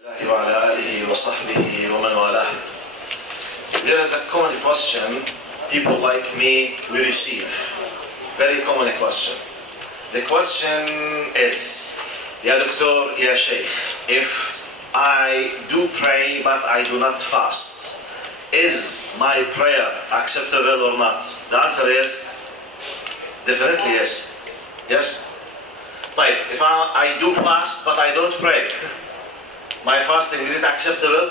وعلى آله وصحبه ومن والاه. There is a common question people like me we receive. Very common question. The question is, Ya Doctor, Ya Sheikh, if I do pray but I do not fast, is my prayer acceptable or not? The answer is definitely yes. Yes? Right. If I do fast but I don't pray, my fasting, is it acceptable?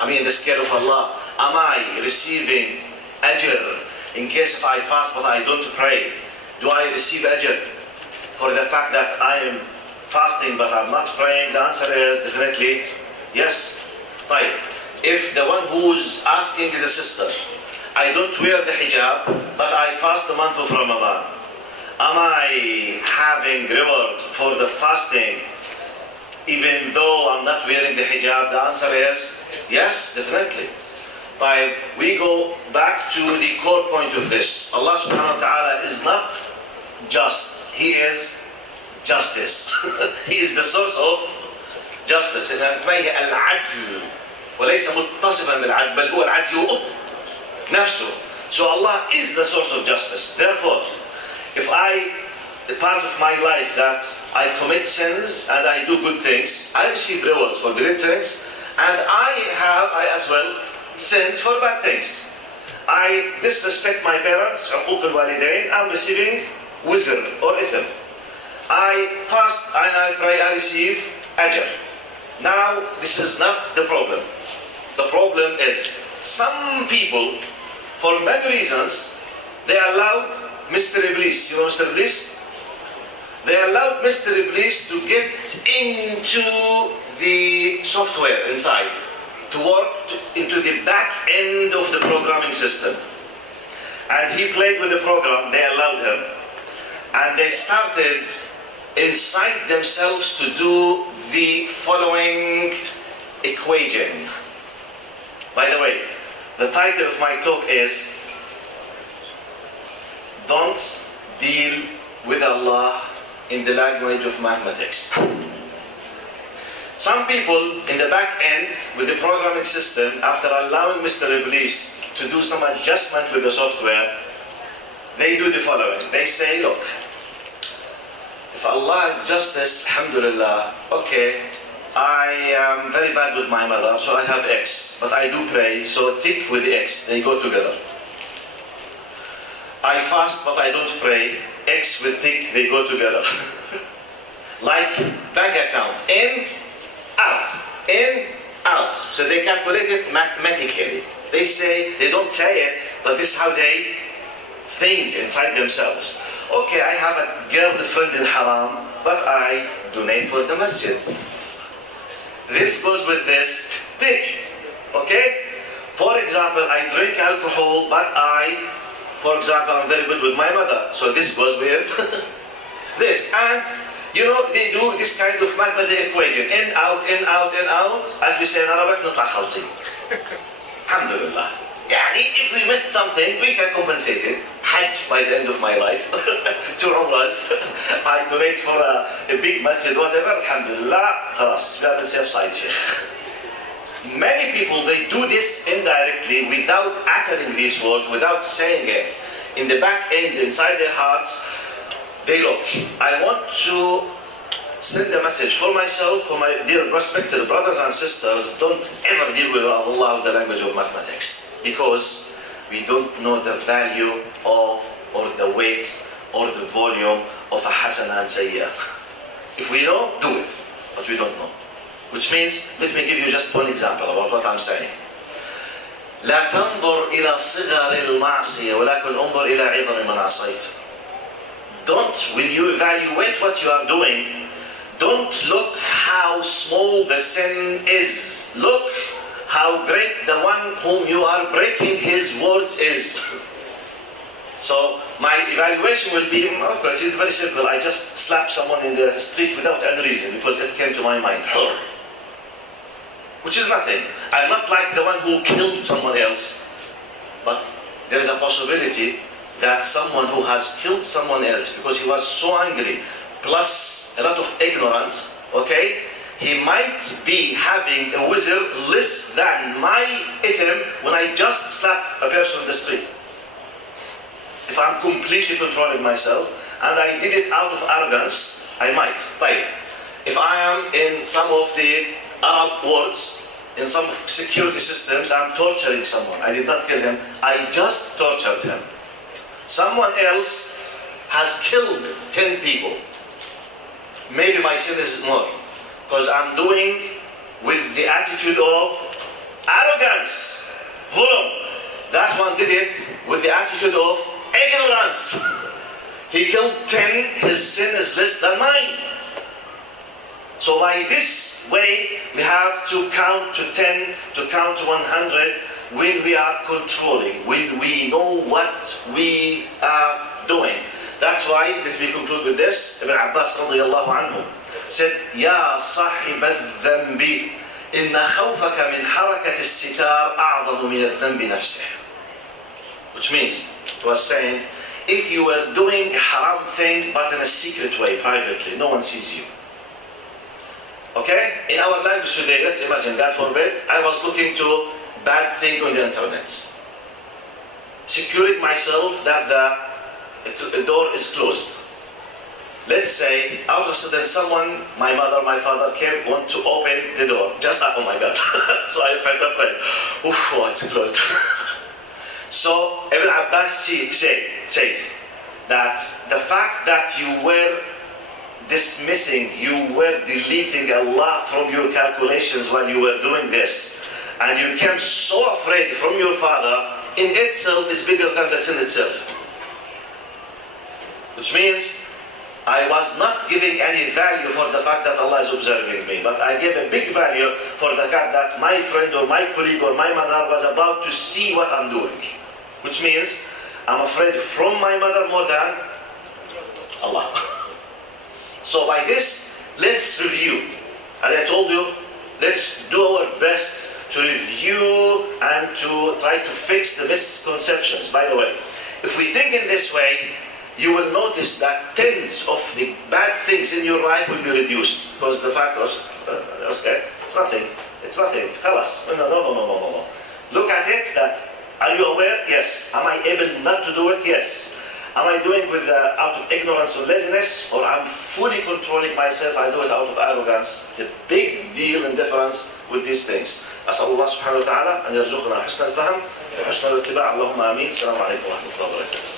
I mean, the scale of Allah. Am I receiving ajr in case if I fast but I don't pray? Do I receive ajr for the fact that I am fasting but I'm not praying? The answer is definitely yes. Right. If the one who's asking is a sister, I don't wear the hijab but I fast the month of Ramadan, am I having reward for the fasting even though I'm not wearing the hijab? The answer is yes, definitely. We go back to the core point of this. Allah subhanahu wa ta'ala is not just, He is justice. He is the source of justice. إن اسمه العدل وليس متصفا بالعدل بل هو العدل نفسه. So Allah is the source of justice. Therefore, if the part of my life that I commit sins and I do good things, I receive rewards for great things, and I as well sins for bad things. I disrespect my parents, عقوق الوالدين, I'm receiving wizr or ithm. I fast and I pray, I receive ajr. Now, this is not the problem. The problem is some people, for many reasons, they allowed Mr. Iblis. You know Mr. Iblis? They allowed Mr. Iblis to get into the software inside, to work into the back end of the programming system. And he played with the program, they allowed him, and they started inside themselves to do the following equation. By the way, the title of my talk is Don't Deal with Allah in the language of mathematics. Some people in the back end with the programming system, after allowing Mr. Iblis to do some adjustment with the software, they do the following. They say, look, if Allah is justice, alhamdulillah, okay, I am very bad with my mother, so I have X, but I do pray, so tick with the X, they go together. I fast, but I don't pray, X with tick, they go together. Like bank account, in, out. So they calculate it mathematically. They say, they don't say it, but this is how they think inside themselves. Okay, I have a girlfriend in haram, but I donate for the masjid. This goes with this, tick, okay? For example, I drink alcohol, but for example, I'm very good with my mother, so this goes with this. And you know, they do this kind of mathematical equation, in, out, as we say in Arabic, نطلع خالصين. Alhamdulillah. يعني, if we missed something, we can compensate it. Hajj by the end of my life, 2 umrahs, I donate for a big masjid, whatever, alhamdulillah, خلاص, we are on the safe side, Sheikh. Many people, they do this indirectly without uttering these words, without saying it. In the back end, inside their hearts, they look, I want to send a message for myself, for my dear respected brothers and sisters, don't ever deal with Allah with the language of mathematics, because we don't know the value of, or the weight, or the volume of a hasana and sayyah. If we know, do it, but we don't know. Which means, let me give you just one example about what I'm saying. لا تنظر إلى صغر المعصية ولكن انظر إلى عظم من عصيت. Don't, when you evaluate what you are doing, don't look how small the sin is. Look how great the one whom you are breaking his words is. So my evaluation will be, it's very simple. I just slapped someone in the street without any reason because it came to my mind. Which is nothing. I'm not like the one who killed someone else. But there is a possibility that someone who has killed someone else because he was so angry, plus a lot of ignorance, okay, he might be having a wizard less than my ithm when I just slap a person on the street. If I'm completely controlling myself and I did it out of arrogance, I might. Right. If I am in some of the Arab wars, in some security systems, I'm torturing someone. I did not kill him, I just tortured him. Someone else has killed 10 people. Maybe my sin is more, because I'm doing with the attitude of arrogance. Dhulm. That one did it with the attitude of ignorance. He killed 10, his sin is less than mine. So by this way, we have to count to 10, to count to 100 when we are controlling, when we know what we are doing. That's why, let me conclude with this. Ibn Abbas radiyallahu anhu said, يا صاحب الذنب إن خوفك من حركة الستار أعظم من الذنب نفسه. Which means, it was saying, if you were doing a haram thing but in a secret way, privately, no one sees you. Okay? In our language today, let's imagine, God forbid, I was looking to bad thing on the internet. Securing myself that the door is closed. Let's say, out of sudden someone, my mother, my father, came, want to open the door. Just, oh my God. So I felt afraid. Oof, oh, it's closed. So Ibn Abbas says that the fact that you were dismissing, you were deleting Allah from your calculations while you were doing this, and you became so afraid from your father, in itself is bigger than the sin itself. Which means, I was not giving any value for the fact that Allah is observing me, but I gave a big value for the fact that my friend or my colleague or my mother was about to see what I'm doing. Which means, I'm afraid from my mother more than Allah. So by this, let's review. As I told you, let's do our best to review and to try to fix the misconceptions. By the way, if we think in this way, you will notice that tens of the bad things in your life will be reduced. Because the fact was, okay, it's nothing. Khalas. No. Look at it that, are you aware? Yes. Am I able not to do it? Yes. Am I doing with out of ignorance or laziness, or I'm fully controlling myself, I do it out of arrogance? The big deal and difference with these things. أسأل الله سبحانه وتعالى أن يرزقنا حسن الفهم وحسن الاتباع. اللهم آمين. السلام عليكم ورحمة الله وبركاته.